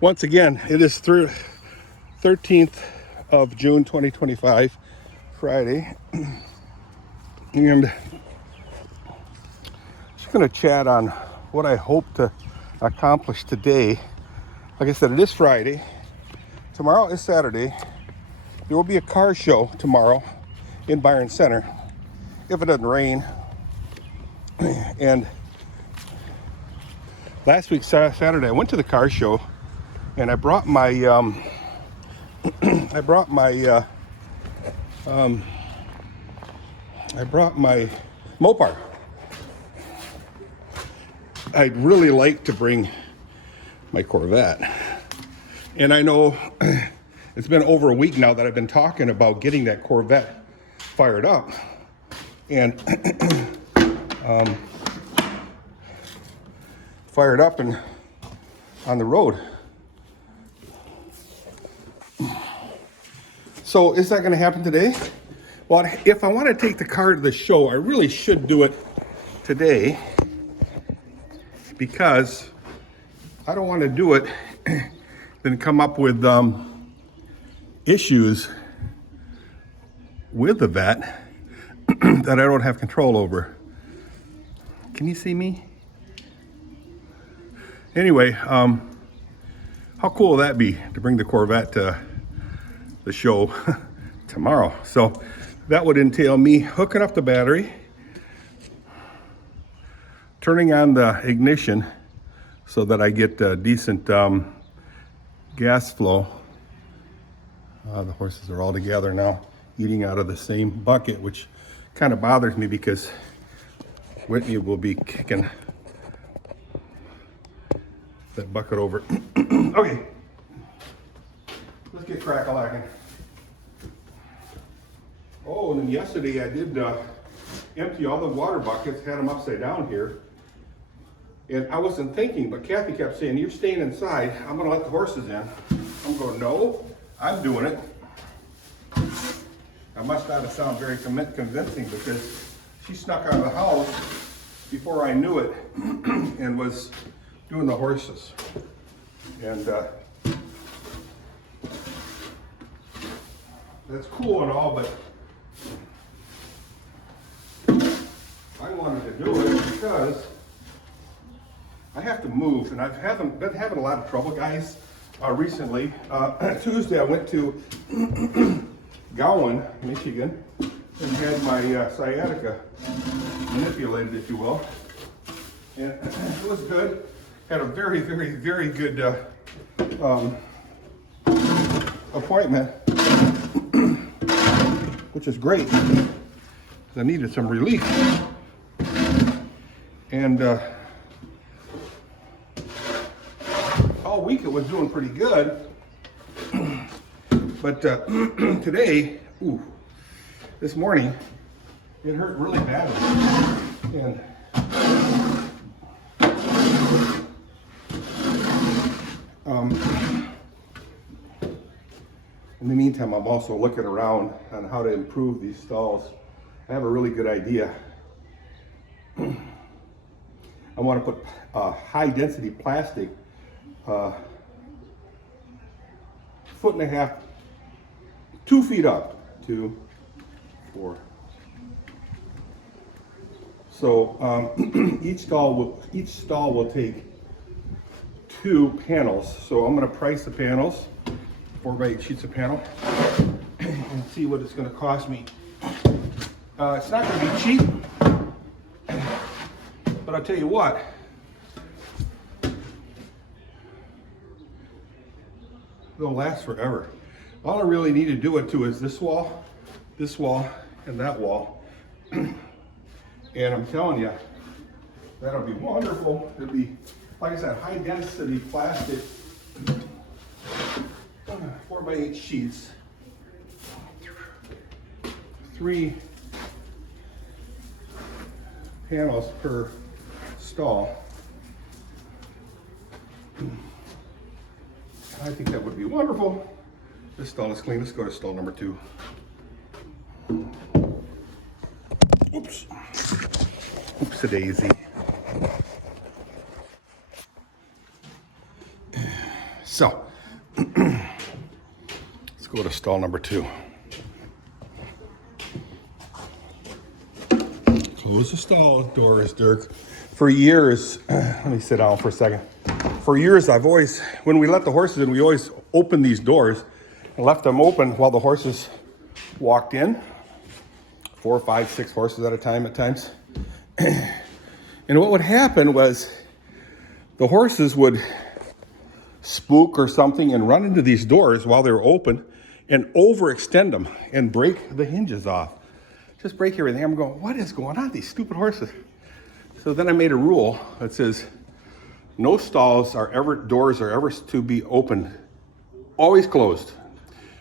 Once again, it is through 13th of June 2025, Friday, and just going to chat on what I hope to accomplish today. Like I said, it is Friday. Tomorrow is Saturday. There will be a car show tomorrow in Byron Center, if it doesn't rain. And last week, Saturday, I went to the car show, and I brought my Mopar. I'd really like to bring my Corvette, and I know it's been over a week now that I've been talking about getting that Corvette fired up, and and on the road. So is that going to happen today? Well, if I want to take the car to the show, I really should do it today, because I don't want to do it then come up with issues with the vet that I don't have control over. Can you see me? Anyway, how cool will that be to bring the Corvette to the show tomorrow? So that would entail me hooking up the battery, turning on the ignition so that I get decent gas flow. The horses are all together now, eating out of the same bucket, which kind of bothers me because Whitney will be kicking that bucket over. Okay, let's get crack-a-lacking. Oh, and then yesterday I did empty all the water buckets, had them upside down here. And I wasn't thinking, but Kathy kept saying, "You're staying inside. I'm gonna let the horses in." I'm going, "No, I'm doing it." I must not have sounded very convincing, because she snuck out of the house before I knew it and was doing the horses. And that's cool and all, but I wanted to do it because I have to move, and been having a lot of trouble, guys, recently. Tuesday I went to Gowan, Michigan, and had my sciatica manipulated, if you will. And it was good. Had a very, very, very good appointment, which is great, because I needed some relief. And all week it was doing pretty good, but today, this morning, it hurt really badly. And in the meantime, I'm also looking around on how to improve these stalls. I have a really good idea. I want to put high density plastic, 1.5 feet, 2 feet up, 2, 4. So each stall will take 2 panels. So I'm going to price the panels, 4x8 sheets of panel, and see what it's going to cost me. It's not going to be cheap, but I'll tell you what, they'll last forever. All I really need to do it to is this wall, and that wall. And I'm telling you, that'll be wonderful. It'll be, like I said, high density plastic, 4x8 sheets, 3 panels per stall. I think that would be wonderful. This stall is clean. Let's go to stall number 2. Oops. Oops-a-daisy. So, let's go to stall number 2. Close the stall doors, Dirk. For years, let me sit down for a second. For years, I've always, when we let the horses in, we always opened these doors and left them open while the horses walked in. 4, 5, 6 horses at a time at times. And what would happen was the horses would spook or something and run into these doors while they were open and overextend them and break the hinges off. Just break everything. I'm going, what is going on? These stupid horses. So then I made a rule that says no doors are ever to be opened, always closed.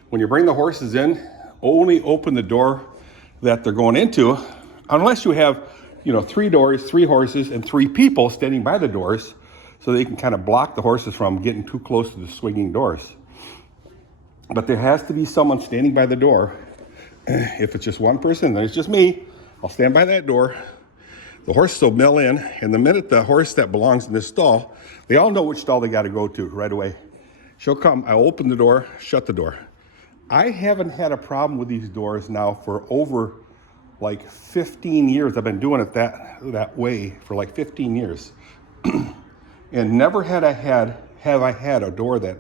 When you bring the horses in, only open the door that they're going into, unless you have, 3 doors, 3 horses, and 3 people standing by the doors, so they can kind of block the horses from getting too close to the swinging doors. But there has to be someone standing by the door. If it's just one person, then it's just me. I'll stand by that door. The horses will mill in, and the minute the horse that belongs in this stall, they all know which stall they got to go to right away. She'll come, I'll open the door, shut the door. I haven't had a problem with these doors now for over like 15 years. I've been doing it that way for like 15 years. And never have I had a door that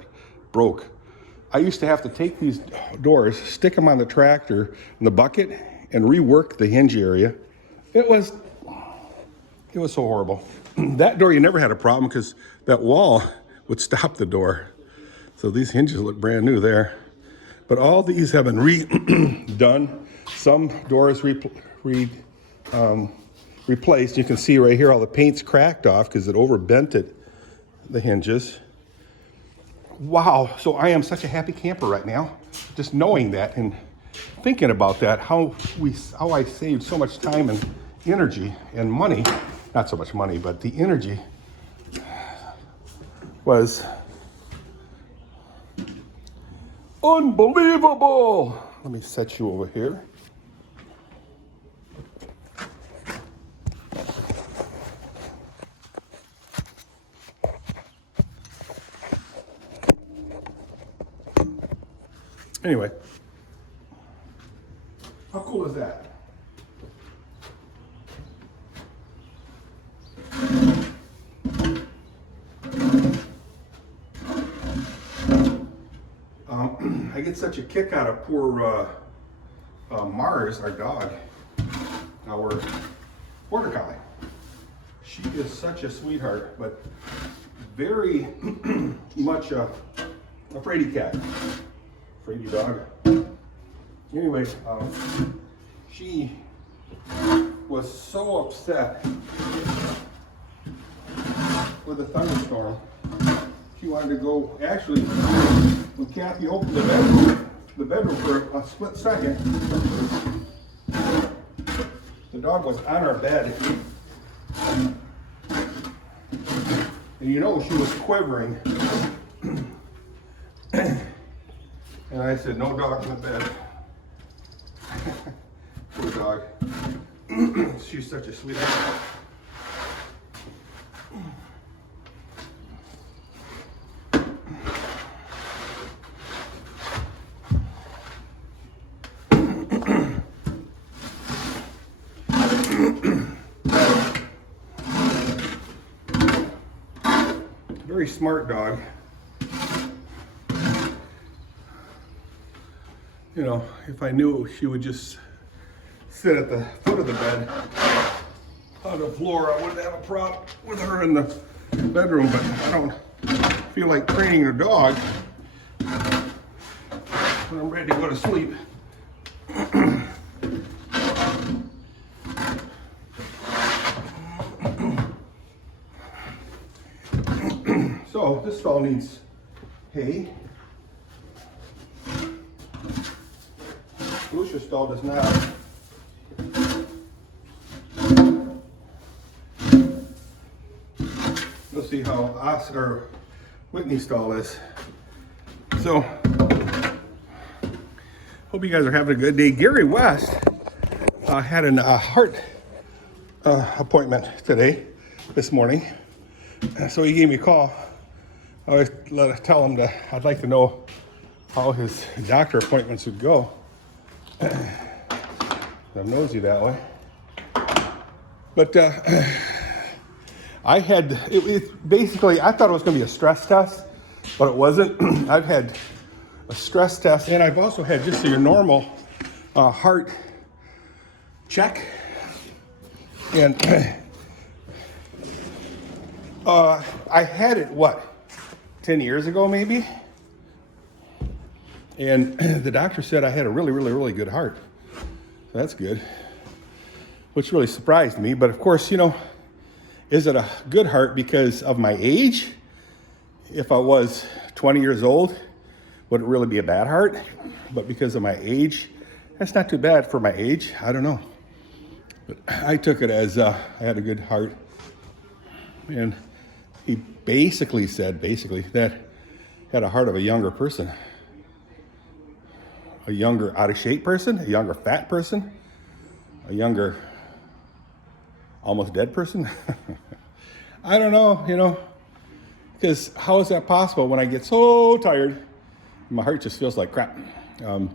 broke. I used to have to take these doors, stick them on the tractor in the bucket, and rework the hinge area. It was so horrible. That door, you never had a problem because that wall would stop the door. So these hinges look brand new there. But all these have been redone. Some doors replaced. You can see right here all the paint's cracked off because it overbented the hinges. Wow, so I am such a happy camper right now, just knowing that and thinking about that, how I saved so much time and energy and money. Not so much money, but the energy was unbelievable. Let me set you over here. Anyway, how cool is that? I get such a kick out of poor Mars, our dog, our border collie. She is such a sweetheart, but very much a fraidy cat. Fraidy dog. Anyway, she was so upset with the thunderstorm. She wanted to go, actually, when Kathy opened the bedroom for a split second, the dog was on our bed. And she was quivering. And I said, no dog in the bed. Poor dog. She's such a sweetheart. Very smart dog. If I knew she would just sit at the foot of the bed on the floor, I wouldn't have a problem with her in the bedroom, but I don't feel like training her dog when I'm ready to go to sleep. So this stall needs hay. Lucia's stall does not. Let's see how Whitney's stall is. So, hope you guys are having a good day. Gary West had a heart appointment this morning. So he gave me a call I always tell him that I'd like to know how his doctor appointments would go. I'm nosy that way. But I had, basically, I thought it was going to be a stress test, but it wasn't. I've had a stress test, and I've also had just your normal heart check. And I had it, 10 years ago maybe? And the doctor said I had a really, really, really good heart. So that's good, which really surprised me. But of course, is it a good heart because of my age? If I was 20 years old, would it really be a bad heart? But because of my age, that's not too bad for my age. I don't know. But I took it as I had a good heart. And he basically said, that I had a heart of a younger person. A younger out of shape person, a younger fat person, a younger almost dead person. I don't know, because how is that possible when I get so tired? My heart just feels like crap. I'm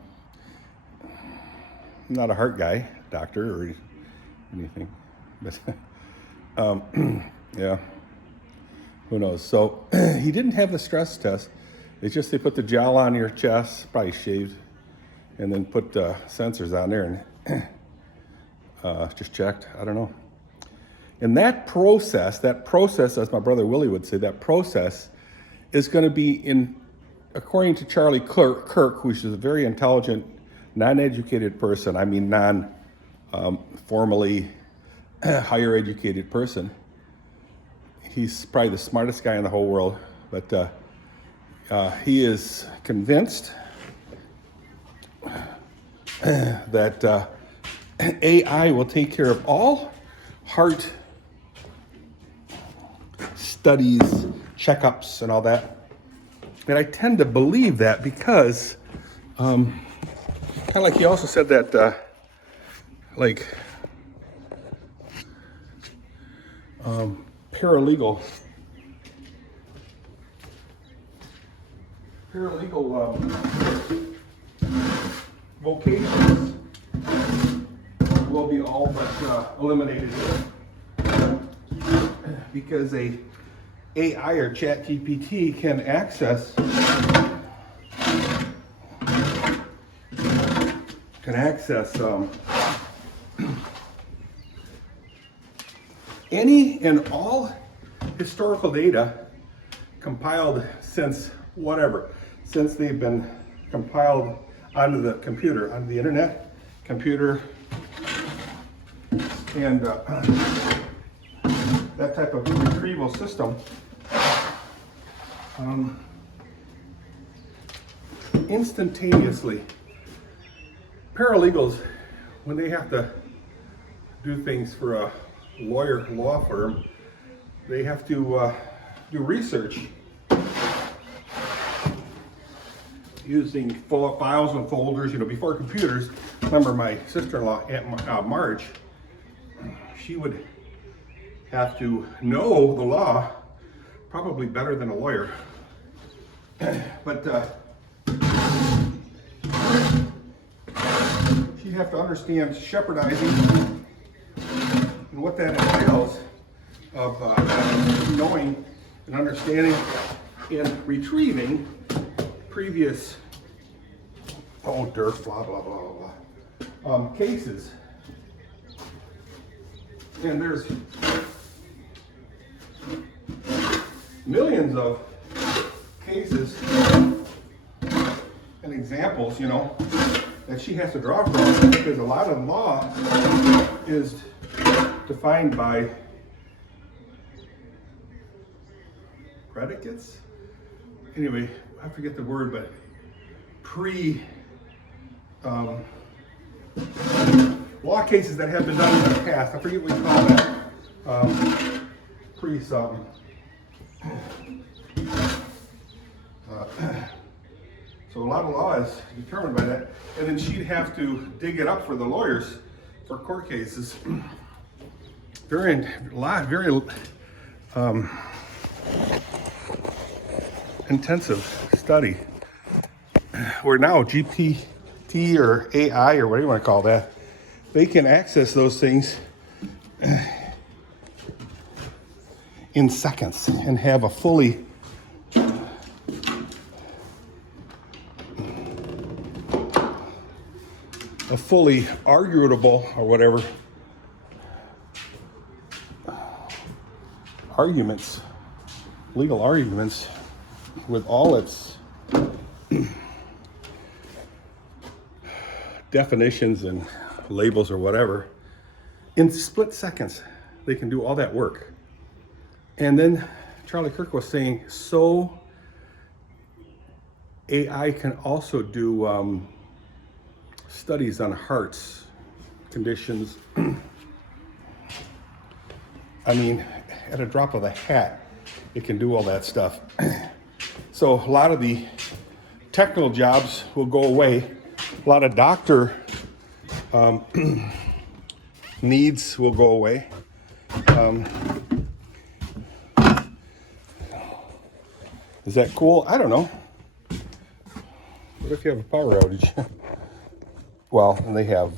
not a heart guy, doctor, or anything. But yeah, who knows? So he didn't have the stress test. They put the gel on your chest, probably shaved, and then put sensors on there and just checked. I don't know. And that process, as my brother Willie would say, that process is going to be according to Charlie Kirk, who's a very intelligent, non-educated person. I mean, formally higher educated person. He's probably the smartest guy in the whole world, but he is convinced that AI will take care of all heart studies, checkups, and all that. And I tend to believe that because, kind of like he also said that, paralegal vocations will be all but eliminated because a AI or Chatgpt can access any and all historical data compiled since they've been compiled onto the computer, onto the internet, computer, and that type of retrieval system. Instantaneously, paralegals, when they have to do things for a law firm, they have to do research using files and folders, before computers. Remember my sister-in-law, Aunt Marge, she would have to know the law probably better than a lawyer. But she'd have to understand shepherdizing and what that entails of knowing and understanding and retrieving previous Dirk, blah, blah, blah, blah, cases. And there's millions of cases and examples, that she has to draw from, because a lot of law is defined by predicates. Anyway, I forget the word, but law cases that have been done in the past. I forget what you call that. Pre-something. So a lot of law is determined by that, and then she'd have to dig it up for the lawyers for court cases. intensive study where now GPT or AI or whatever you want to call that, they can access those things in seconds and have a fully arguable or whatever arguments, legal arguments with all its definitions and labels or whatever in split seconds. They can do all that work. And then Charlie Kirk was saying, so AI can also do studies on hearts conditions. I mean, at a drop of a hat, it can do all that stuff. So a lot of the technical jobs will go away. A lot of doctor needs will go away. Is that cool? I don't know. What if you have a power outage? Well, and they have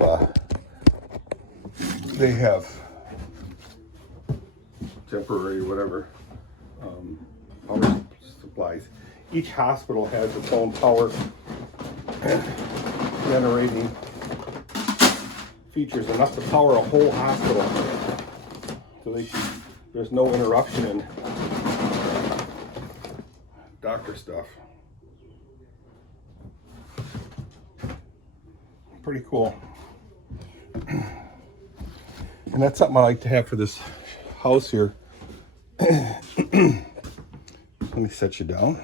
temporary whatever power supplies. Each hospital has its own power generating features, enough to power a whole hospital. So there's no interruption in doctor stuff. Pretty cool. And that's something I like to have for this house here. Let me set you down.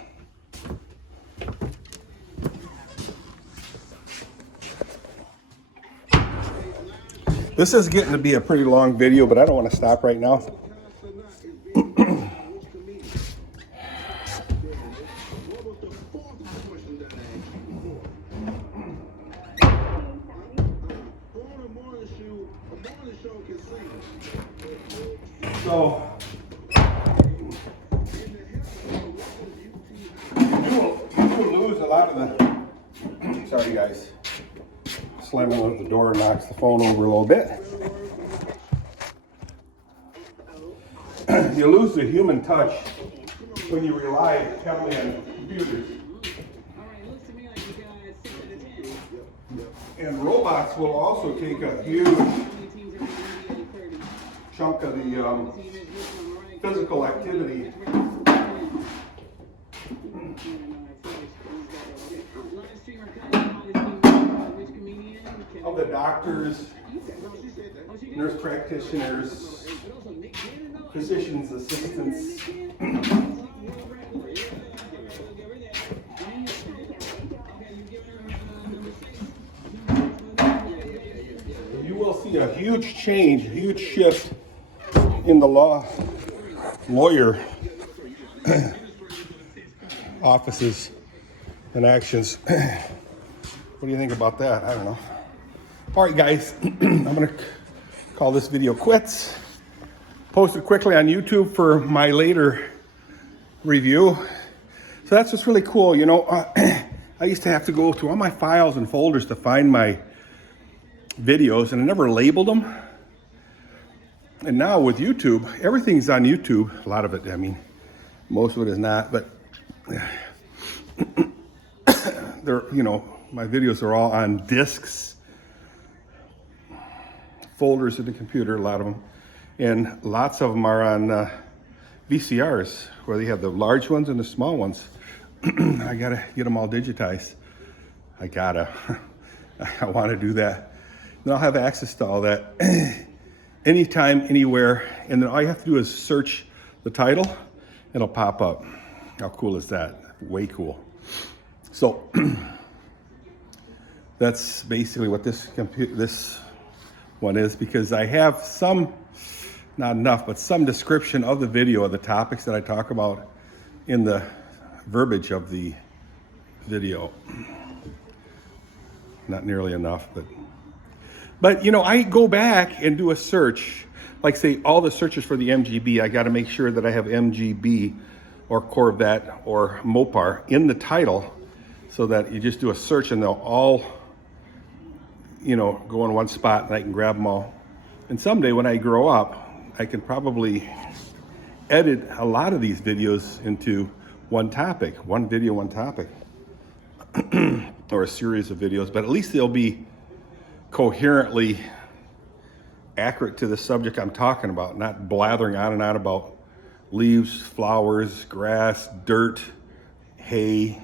This is getting to be a pretty long video, but I don't want to stop right now. So, you will lose a lot of the, sorry guys, slamming with the door knocks the phone over a little bit. You lose the human touch when you rely heavily on computers. And robots will also take a huge chunk of the physical activity of the doctors, nurse practitioners, physicians' assistants. You will see a huge change, a huge shift in the lawyer offices and actions. What do you think about that? I don't know. All right, guys, I'm going to call this video quits. Post it quickly on YouTube for my later review. So that's what's really cool. You know, I used to have to go through all my files and folders to find my videos, and I never labeled them. And now with YouTube, everything's on YouTube. A lot of it, I mean, most of it is not, but they're, you know, my videos are all on discs, folders in the computer, a lot of them. And lots of them are on VCRs, where they have the large ones and the small ones. I gotta get them all digitized. I wanna do that. Then I'll have access to all that anytime, anywhere. And then all you have to do is search the title, it'll pop up. How cool is that? Way cool. So that's basically what this one is, because I have some, not enough, but some description of the video of the topics that I talk about in the verbiage of the video. Not nearly enough, but you know, I go back and do a search, like say all the searches for the MGB, I got to make sure that I have MGB or Corvette or Mopar in the title, so that you just do a search and they'll all, you know, go in one spot and I can grab them all. And someday when I grow up, I can probably edit a lot of these videos into one topic, one video, one topic, or a series of videos, but at least they'll be coherently accurate to the subject I'm talking about, not blathering on and on about leaves, flowers, grass, dirt, hay,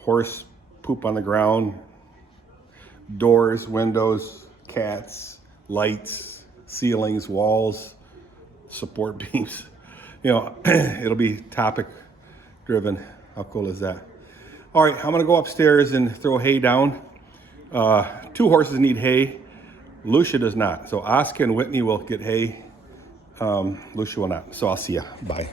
horse poop on the ground, doors, windows, cats, lights, ceilings, walls, support beams. You know, it'll be topic driven. How cool is that? All right, I'm gonna go upstairs and throw hay down. 2 horses need hay. Lucia does not. So Oscar and Whitney will get hay. Lucia will not. So I'll see ya. Bye.